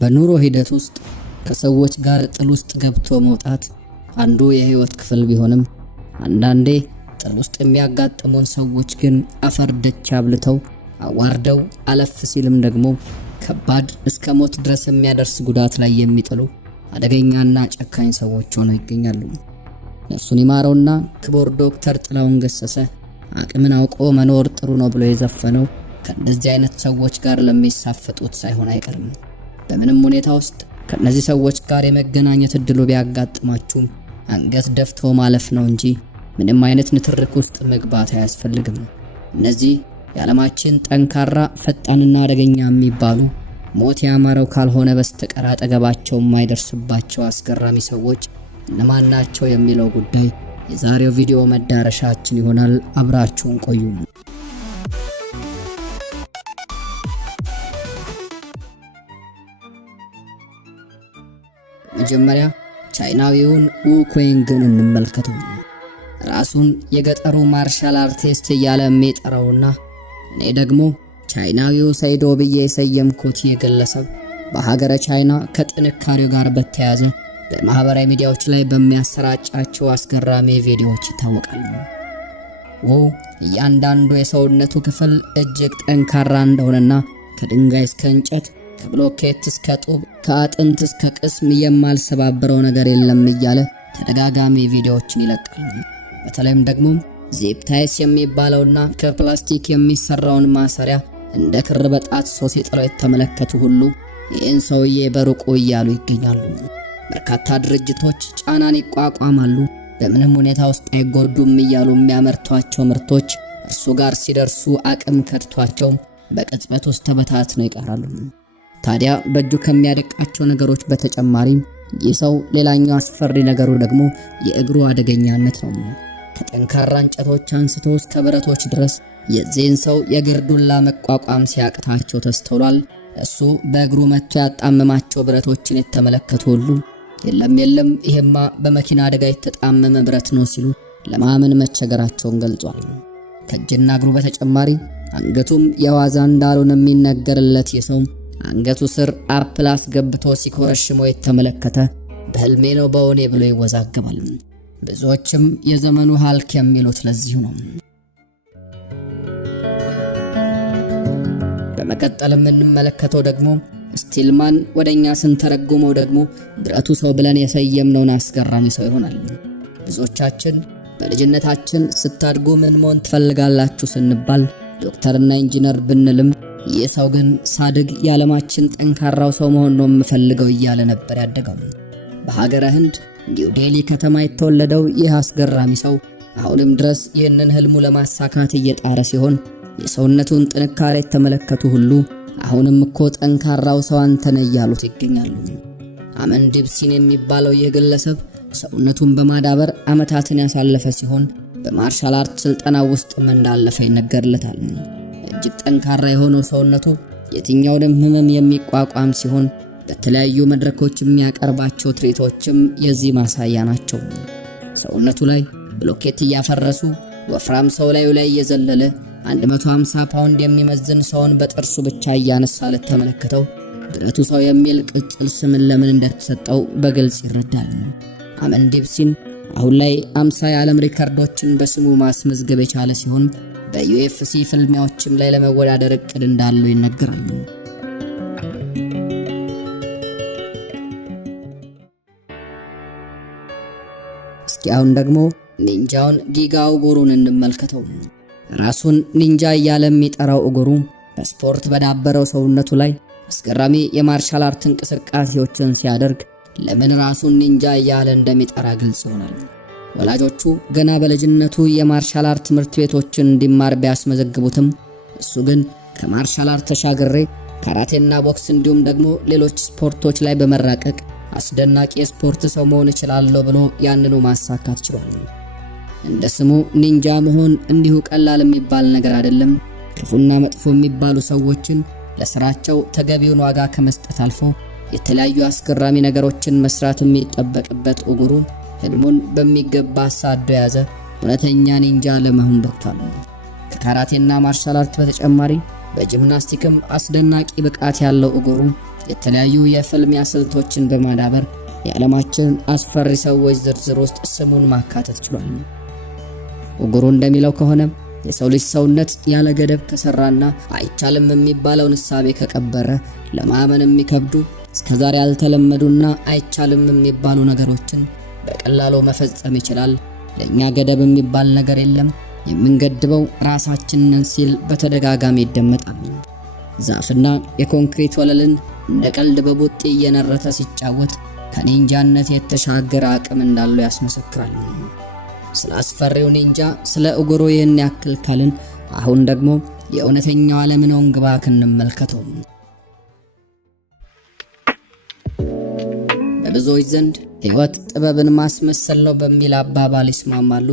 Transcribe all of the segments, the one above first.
በኑሮ ሂደት ውስጥ ከሰዎች ጋር ጥል ውስጥ ገብቶ መውጣት አንዱ የህይወት ክፍል ቢሆንም አንዳንዴ ጥል ውስጥ የሚያጋጥሙን ሰዎች ግን አፈር ደች አብልተው አዋርደው አለፍ ሲልም ደግሞ ከባድ እስከ ሞት ድረስ የሚያደርስ ጉዳት ላይ የሚጥሉ አደገኛና ጨካኝ ሰዎች ሆነው ይገኛሉ። ነፍሱን ይማረውና ክቡር ዶክተር ጥላሁን ገሰሰ አቅምን አውቆ መኖር ጥሩ ነው ብሎ የዘፈነው ከነዚህ አይነት ሰዎች ጋር ለሚሳፈጡት ሳይሆን አይቀርም። በምንም ሁኔታ ውስጥ ከነዚህ ሰዎች ጋር የመገናኘት እድሉ ቢያጋጥማችሁ አንገት ደፍቶ ማለፍ ነው እንጂ ምንም አይነት ንትርክ ውስጥ መግባት አያስፈልግም። እነዚህ የዓለማችን ጠንካራ ፈጣንና አደገኛ የሚባሉ ሞት ያማረው ካልሆነ በስተቀር አጠገባቸው የማይደርስባቸው አስገራሚ ሰዎች እነማን ናቸው የሚለው ጉዳይ የዛሬው ቪዲዮ መዳረሻችን ይሆናል። አብራችሁን ቆዩ። መጀመሪያ ቻይናዊውን ውኩዌንግን እንመልከተው። ራሱን የገጠሩ ማርሻል አርቲስት እያለ የሚጠራውና እኔ ደግሞ ቻይናዊው ሰይዶ ብዬ የሰየምኩት የግለሰብ በሀገረ ቻይና ከጥንካሬው ጋር በተያያዘ በማህበራዊ ሚዲያዎች ላይ በሚያሰራጫቸው አስገራሚ ቪዲዮዎች ይታወቃል። እያንዳንዱ የሰውነቱ ክፍል እጅግ ጠንካራ እንደሆነና ከድንጋይ እስከ እንጨት ከብሎኬት እስከ ጡብ ከአጥንት እስከ ቅስም የማልሰባበረው ነገር የለም እያለ ተደጋጋሚ ቪዲዮዎችን ይለቃል። በተለይም ደግሞ ዚፕ ታይስ የሚባለውና ከፕላስቲክ የሚሰራውን ማሰሪያ እንደ ክር በጣት ሶስ ሲጥለው የተመለከቱ ሁሉ ይህን ሰውዬ በሩቁ እያሉ ይገኛሉ። በርካታ ድርጅቶች ጫናን ይቋቋማሉ፣ በምንም ሁኔታ ውስጥ አይጎዱም እያሉ የሚያመርቷቸው ምርቶች እርሱ ጋር ሲደርሱ አቅም ከድቷቸው በቅጽበት ውስጥ ተበታትነው ይቀራሉ። ታዲያ በእጁ ከሚያደቃቸው ነገሮች በተጨማሪ ይህ ሰው ሌላኛው አስፈሪ ነገሩ ደግሞ የእግሩ አደገኛነት ነው። ከጠንካራ እንጨቶች አንስቶ እስከ ብረቶች ድረስ የዚህን ሰው የእግር ዱላ መቋቋም ሲያቅታቸው ተስተውሏል። እሱ በእግሩ መጥቶ ያጣመማቸው ብረቶችን የተመለከቱ ሁሉ የለም ይሄማ በመኪና አደጋ የተጣመመ ብረት ነው ሲሉ ለማመን መቸገራቸውን ገልጿል። ከእጅና እግሩ በተጨማሪ አንገቱም የዋዛ እንዳልሆነ የሚነገርለት የሰው አንገቱ ስር አፕላስ ገብቶ ሲኮረሽሞ የተመለከተ በህልሜ ነው በእውኔ ብሎ ይወዛገባል። ብዙዎችም የዘመኑ ሃልክ የሚሉት ለዚሁ ነው። በመቀጠል የምንመለከተው ደግሞ ስቲልማን ወደኛ ስንተረጉመው ደግሞ ብረቱ ሰው ብለን የሰየምነውን አስገራሚ ሰው ይሆናል። ብዙዎቻችን በልጅነታችን ስታድጉ ምን መሆን ትፈልጋላችሁ ስንባል ዶክተርና ኢንጂነር ብንልም ይህ ሰው ግን ሳድግ የዓለማችን ጠንካራው ሰው መሆን ነው የምፈልገው እያለ ነበር ያደገው። በሀገረ ህንድ ኒው ዴሊ ከተማ የተወለደው ይህ አስገራሚ ሰው አሁንም ድረስ ይህንን ህልሙ ለማሳካት እየጣረ ሲሆን የሰውነቱን ጥንካሬ የተመለከቱ ሁሉ አሁንም እኮ ጠንካራው ሰው አንተ ነህ እያሉት ይገኛሉ። አመንዲብ ሲን የሚባለው ይህ ግለሰብ ሰውነቱን በማዳበር ዓመታትን ያሳለፈ ሲሆን በማርሻል አርት ስልጠና ውስጥም እንዳለፈ ይነገርለታል። እጅግ ጠንካራ የሆነው ሰውነቱ የትኛውንም ህመም የሚቋቋም ሲሆን በተለያዩ መድረኮች የሚያቀርባቸው ትርኢቶችም የዚህ ማሳያ ናቸው። ሰውነቱ ላይ ብሎኬት እያፈረሱ ወፍራም ሰው ላይ እየዘለለ 150 ፓውንድ የሚመዝን ሰውን በጥርሱ ብቻ እያነሳ ለተመለከተው ብረቱ ሰው የሚል ቅጽል ስምን ለምን እንደተሰጠው በግልጽ ይረዳል። አመንዲብ ሲን አሁን ላይ 50 የዓለም ሪከርዶችን በስሙ ማስመዝገብ የቻለ ሲሆን በዩኤፍሲ ፍልሚያዎችም ላይ ለመወዳደር እቅድ እንዳለው ይነገራል። እስኪ አሁን ደግሞ ኒንጃውን ጊጋ ኡጉሩን እንመልከተው። ራሱን ኒንጃ እያለ የሚጠራው ኡጉሩ በስፖርት በዳበረው ሰውነቱ ላይ አስገራሚ የማርሻል አርት እንቅስቃሴዎችን ሲያደርግ ለምን ራሱን ኒንጃ እያለ እንደሚጠራ ግልጽ ይሆናል። ወላጆቹ ገና በልጅነቱ የማርሻል አርት ትምህርት ቤቶችን እንዲማር ቢያስመዘግቡትም እሱ ግን ከማርሻል አርት ተሻግሬ ካራቴና ቦክስ እንዲሁም ደግሞ ሌሎች ስፖርቶች ላይ በመራቀቅ አስደናቂ የስፖርት ሰው መሆን እችላለሁ ብሎ ያንኑ ማሳካት ችሏል። እንደ ስሙ ኒንጃ መሆን እንዲሁ ቀላል የሚባል ነገር አይደለም። ክፉና መጥፎ የሚባሉ ሰዎችን ለስራቸው ተገቢውን ዋጋ ከመስጠት አልፎ የተለያዩ አስገራሚ ነገሮችን መስራት የሚጠበቅበት ኡጉሩ ህልሙን በሚገባ አሳዶ ያዘ እውነተኛ ኒንጃ ለመሆን በቅቷል። ከካራቴና ማርሻል አርት በተጨማሪ በጂምናስቲክም አስደናቂ ብቃት ያለው ኡጉሩ የተለያዩ የፍልሚያ ስልቶችን በማዳበር የዓለማችን አስፈሪ ሰዎች ዝርዝር ውስጥ ስሙን ማካተት ችሏል። ኡጉሩ እንደሚለው ከሆነ የሰው ልጅ ሰውነት ያለ ገደብ ከሰራና አይቻልም የሚባለውን እሳቤ ከቀበረ ለማመን የሚከብዱ እስከዛሬ ያልተለመዱና አይቻልም የሚባሉ ነገሮችን በቀላሉ መፈጸም ይችላል። ለኛ ገደብ የሚባል ነገር የለም፣ የምንገድበው ራሳችንን ሲል በተደጋጋሚ ይደመጣል። ዛፍና የኮንክሪት ወለልን እንደ ቀልድ በቡጢ እየነረተ ሲጫወት ከኒንጃነት የተሻገረ አቅም እንዳለው ያስመሰክራል። ስለ አስፈሪው ኒንጃ ስለ ኡጉሩ ይህን ያክል ካልን አሁን ደግሞ የእውነተኛው ዓለምን ኦንግባክ እንመልከተው። በብዙዎች ዘንድ ሕይወት ጥበብን ማስመሰል ነው በሚል አባባል ይስማማሉ።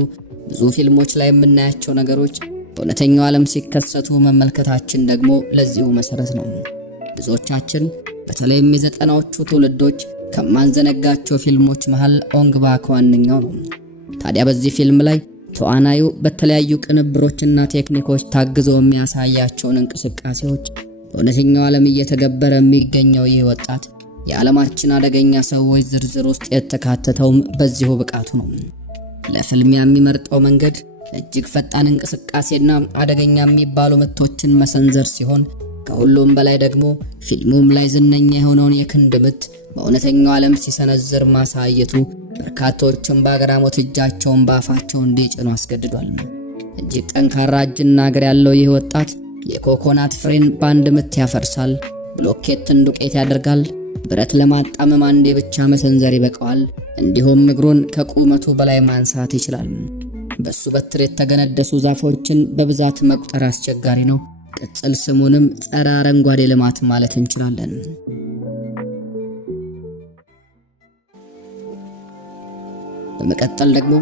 ብዙ ፊልሞች ላይ የምናያቸው ነገሮች በእውነተኛው ዓለም ሲከሰቱ መመልከታችን ደግሞ ለዚሁ መሰረት ነው። ብዙዎቻችን በተለይም የዘጠናዎቹ ትውልዶች ከማንዘነጋቸው ፊልሞች መሃል ኦንግባክ ዋነኛው ነው። ታዲያ በዚህ ፊልም ላይ ተዋናዩ በተለያዩ ቅንብሮችና ቴክኒኮች ታግዞ የሚያሳያቸውን እንቅስቃሴዎች በእውነተኛው ዓለም እየተገበረ የሚገኘው ይህ ወጣት የዓለማችን አደገኛ ሰዎች ዝርዝር ውስጥ የተካተተውም በዚሁ ብቃቱ ነው። ለፍልሚያ የሚመርጠው መንገድ እጅግ ፈጣን እንቅስቃሴና አደገኛ የሚባሉ ምቶችን መሰንዘር ሲሆን ከሁሉም በላይ ደግሞ ፊልሙም ላይ ዝነኛ የሆነውን የክንድ ምት በእውነተኛው ዓለም ሲሰነዝር ማሳየቱ በርካቶችን በአግራሞት እጃቸውን በአፋቸው እንዲጭኑ አስገድዷል። እጅግ ጠንካራ እጅና እግር ያለው ይህ ወጣት የኮኮናት ፍሬን በአንድ ምት ያፈርሳል፣ ብሎኬትን ዱቄት ያደርጋል፣ ብረት ለማጣመም አንዴ ብቻ መሰንዘር ይበቃዋል። እንዲሁም እግሩን ከቁመቱ በላይ ማንሳት ይችላል። በሱ በትር የተገነደሱ ዛፎችን በብዛት መቁጠር አስቸጋሪ ነው። ቅጽል ስሙንም ጸረ አረንጓዴ ልማት ማለት እንችላለን። በመቀጠል ደግሞ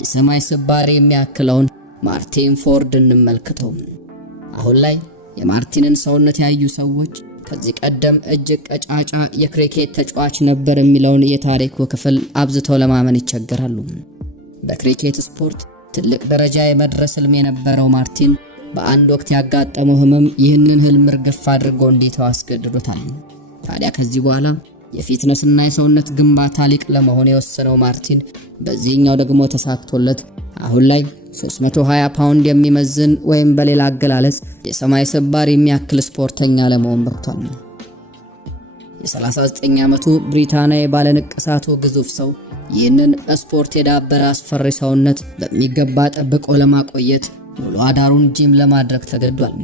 የሰማይ ስባሪ የሚያክለውን ማርቲን ፎርድ እንመልከተው። አሁን ላይ የማርቲንን ሰውነት ያዩ ሰዎች ከዚህ ቀደም እጅግ ቀጫጫ የክሪኬት ተጫዋች ነበር የሚለውን የታሪኩ ክፍል አብዝተው ለማመን ይቸገራሉ። በክሪኬት ስፖርት ትልቅ ደረጃ የመድረስ ህልም የነበረው ማርቲን በአንድ ወቅት ያጋጠመው ህመም ይህንን ህልም እርግፍ አድርጎ እንዲተው አስገድዶታል። ታዲያ ከዚህ በኋላ የፊትነስና የሰውነት ግንባታ ሊቅ ለመሆን የወሰነው ማርቲን በዚህኛው ደግሞ ተሳክቶለት አሁን ላይ 320 ፓውንድ የሚመዝን ወይም በሌላ አገላለጽ የሰማይ ስባሪ የሚያክል ስፖርተኛ ለመሆን በቅቷል። የ39 ዓመቱ ብሪታንያዊ ባለንቅሳቱ ግዙፍ ሰው ይህንን በስፖርት የዳበረ አስፈሪ ሰውነት በሚገባ ጠብቆ ለማቆየት ሙሉ አዳሩን ጂም ለማድረግ ተገዷል።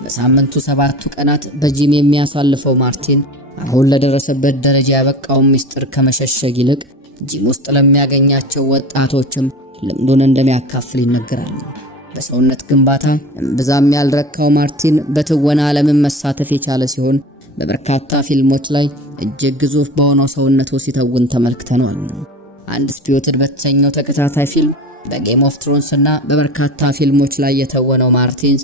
በሳምንቱ 7 ቀናት በጂም የሚያሳልፈው ማርቲን አሁን ለደረሰበት ደረጃ ያበቃውን ምስጢር ከመሸሸግ ይልቅ ጂም ውስጥ ለሚያገኛቸው ወጣቶችም ልምዱን እንደሚያካፍል ይነገራል። በሰውነት ግንባታ እምብዛም ያልረካው ማርቲን በትወና ዓለምን መሳተፍ የቻለ ሲሆን በበርካታ ፊልሞች ላይ እጅግ ግዙፍ በሆነው ሰውነቱ ሲተውን ተመልክተናል። አንዲስፒዩትድ በተሰኘው ተከታታይ ፊልም፣ በጌም ኦፍ ትሮንስ እና በበርካታ ፊልሞች ላይ የተወነው ማርቲን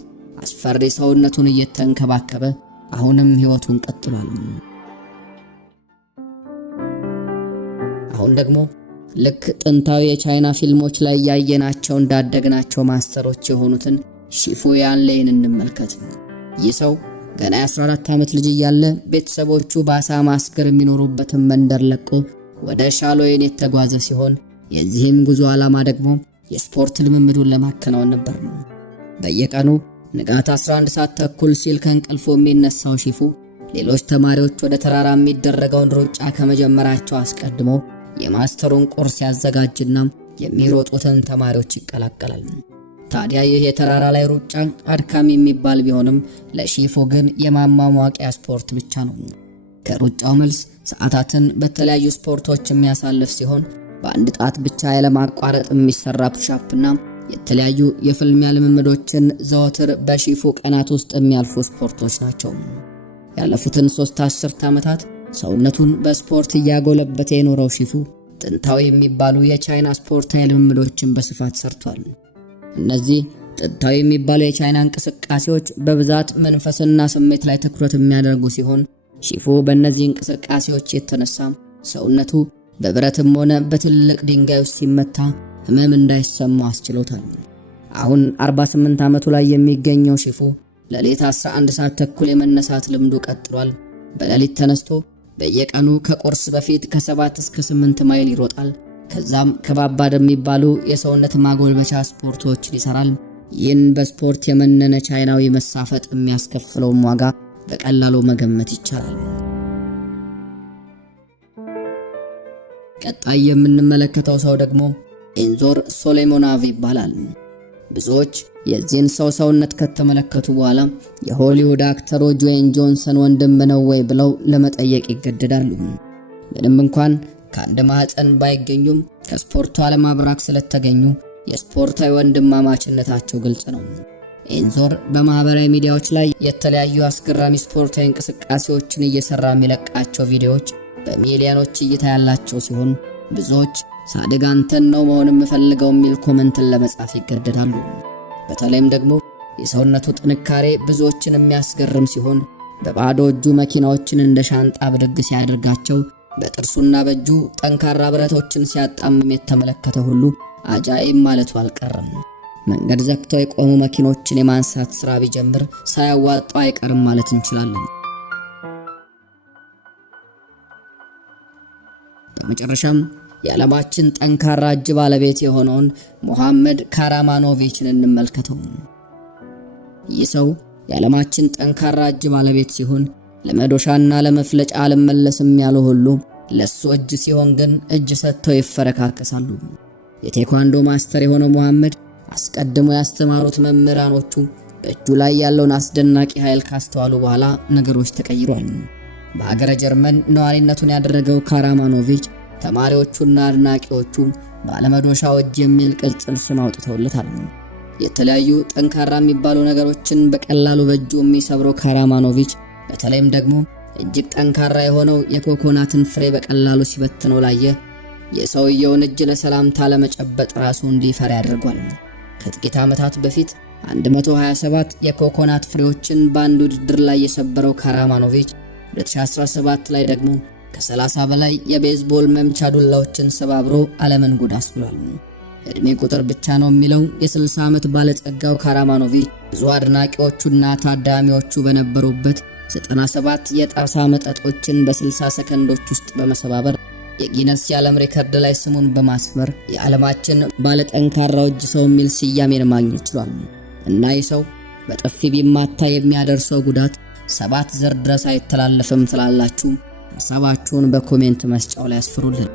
አስፈሪ ሰውነቱን እየተንከባከበ አሁንም ህይወቱን ቀጥሏል። አሁን ደግሞ ልክ ጥንታዊ የቻይና ፊልሞች ላይ ያየናቸው እንዳደግናቸው ማስተሮች የሆኑትን ሺፉ ያንሌን እንመልከት። ይህ ሰው ገና የ14 ዓመት ልጅ እያለ ቤተሰቦቹ በአሳ ማስገር የሚኖሩበትን መንደር ለቆ ወደ ሻሎይን የተጓዘ ሲሆን የዚህም ጉዞ ዓላማ ደግሞ የስፖርት ልምምዱን ለማከናወን ነበር። በየቀኑ ንጋት 11 ሰዓት ተኩል ሲል ከእንቅልፉ የሚነሳው ሺፉ ሌሎች ተማሪዎች ወደ ተራራ የሚደረገውን ሩጫ ከመጀመራቸው አስቀድሞ የማስተሩን ቁርስ ያዘጋጅና የሚሮጡትን ተማሪዎች ይቀላቀላል። ታዲያ ይህ የተራራ ላይ ሩጫ አድካሚ የሚባል ቢሆንም ለሺፉ ግን የማሟሟቂያ ስፖርት ብቻ ነው። ከሩጫው መልስ ሰዓታትን በተለያዩ ስፖርቶች የሚያሳልፍ ሲሆን በአንድ ጣት ብቻ ያለማቋረጥ የሚሰራ ፑሻፕና የተለያዩ የፍልሚያ ልምምዶችን ዘወትር በሺፉ ቀናት ውስጥ የሚያልፉ ስፖርቶች ናቸው። ያለፉትን 3 አስርት ዓመታት ሰውነቱን በስፖርት እያጎለበተ የኖረው ሺፉ ጥንታዊ የሚባሉ የቻይና ስፖርታዊ ልምምዶችን በስፋት ሰርቷል። እነዚህ ጥንታዊ የሚባሉ የቻይና እንቅስቃሴዎች በብዛት መንፈስና ስሜት ላይ ትኩረት የሚያደርጉ ሲሆን ሺፉ በእነዚህ እንቅስቃሴዎች የተነሳ ሰውነቱ በብረትም ሆነ በትልቅ ድንጋዮች ሲመታ ህመም እንዳይሰማው አስችሎታል። አሁን 48 ዓመቱ ላይ የሚገኘው ሺፉ ለሌት 11 ሰዓት ተኩል የመነሳት ልምዱ ቀጥሏል። በሌሊት ተነስቶ በየቀኑ ከቁርስ በፊት ከ7 እስከ 8 ማይል ይሮጣል። ከዛም ከባባድ የሚባሉ የሰውነት ማጎልበቻ ስፖርቶችን ይሰራል። ይህን በስፖርት የመነነ ቻይናዊ መሳፈጥ የሚያስከፍለውን ዋጋ በቀላሉ መገመት ይቻላል። ቀጣይ የምንመለከተው ሰው ደግሞ ኤንዞር ሶሌሞናቭ ይባላል። ብዙዎች የዚህን ሰው ሰውነት ከተመለከቱ በኋላ የሆሊውድ አክተሩ ድዌይን ጆንሰን ወንድም ነው ወይ ብለው ለመጠየቅ ይገደዳሉ። ምንም እንኳን ከአንድ ማህፀን ባይገኙም ከስፖርቱ ዓለም አብራክ ስለተገኙ የስፖርታዊ ወንድማማችነታቸው ግልጽ ነው። ኤንዞር በማህበራዊ ሚዲያዎች ላይ የተለያዩ አስገራሚ ስፖርታዊ እንቅስቃሴዎችን እየሰራ የሚለቃቸው ቪዲዮዎች በሚሊዮኖች እይታ ያላቸው ሲሆን ብዙዎች ሳድግ አንተን ነው መሆን የምፈልገው የሚል ኮሜንትን ለመጻፍ ይገደዳሉ። በተለይም ደግሞ የሰውነቱ ጥንካሬ ብዙዎችን የሚያስገርም ሲሆን በባዶ እጁ መኪናዎችን እንደ ሻንጣ ብድግ ሲያደርጋቸው በጥርሱና በእጁ ጠንካራ ብረቶችን ሲያጣምም የተመለከተ ሁሉ አጃኢብ ማለቱ አልቀረም። መንገድ ዘግተው የቆሙ መኪኖችን የማንሳት ስራ ቢጀምር ሳያዋጣው አይቀርም ማለት እንችላለን። በመጨረሻም የዓለማችን ጠንካራ እጅ ባለቤት የሆነውን ሙሐመድ ካራማኖቪችን እንመልከተው። ይህ ሰው የዓለማችን ጠንካራ እጅ ባለቤት ሲሆን ለመዶሻና ለመፍለጫ አልመለስም ያለው ሁሉ ለሱ እጅ ሲሆን ግን እጅ ሰጥተው ይፈረካከሳሉ። የቴኳንዶ ማስተር የሆነው ሙሐመድ አስቀድሞ ያስተማሩት መምህራኖቹ በእጁ ላይ ያለውን አስደናቂ ኃይል ካስተዋሉ በኋላ ነገሮች ተቀይሯል። በሀገረ ጀርመን ነዋሪነቱን ያደረገው ካራማኖቪች ተማሪዎቹና አድናቂዎቹ ባለመዶሻው እጅ የሚል ቅጽል ስም አውጥተውለታል። የተለያዩ ጠንካራ የሚባሉ ነገሮችን በቀላሉ በእጁ የሚሰብረው ካራማኖቪች በተለይም ደግሞ እጅግ ጠንካራ የሆነው የኮኮናትን ፍሬ በቀላሉ ሲበትነው ላየ የሰውየውን እጅ ለሰላምታ ለመጨበጥ ራሱ እንዲፈራ ያደርጓል። ከጥቂት ዓመታት በፊት 127 የኮኮናት ፍሬዎችን በአንድ ውድድር ላይ የሰበረው ካራማኖቪች 2017 ላይ ደግሞ ከ30 በላይ የቤዝቦል መምቻ ዱላዎችን ሰባብሮ ዓለምን ጉድ አስብሏል። እድሜ ቁጥር ብቻ ነው የሚለው የ60 ዓመት ባለጸጋው ካራማኖቪች ብዙ አድናቂዎቹና ታዳሚዎቹ በነበሩበት 97 የጣሳ መጠጦችን በ60 ሰከንዶች ውስጥ በመሰባበር የጊነስ የዓለም ሪከርድ ላይ ስሙን በማስመር የዓለማችን ባለጠንካራው እጅ ሰው የሚል ስያሜን ማግኘት ችሏል። እና ይህ ሰው በጥፊ ቢማታ የሚያደርሰው ጉዳት 7 ዘር ድረስ አይተላለፍም ትላላችሁ? ሐሳባችሁን በኮሜንት መስጫው ላይ አስፍሩልን።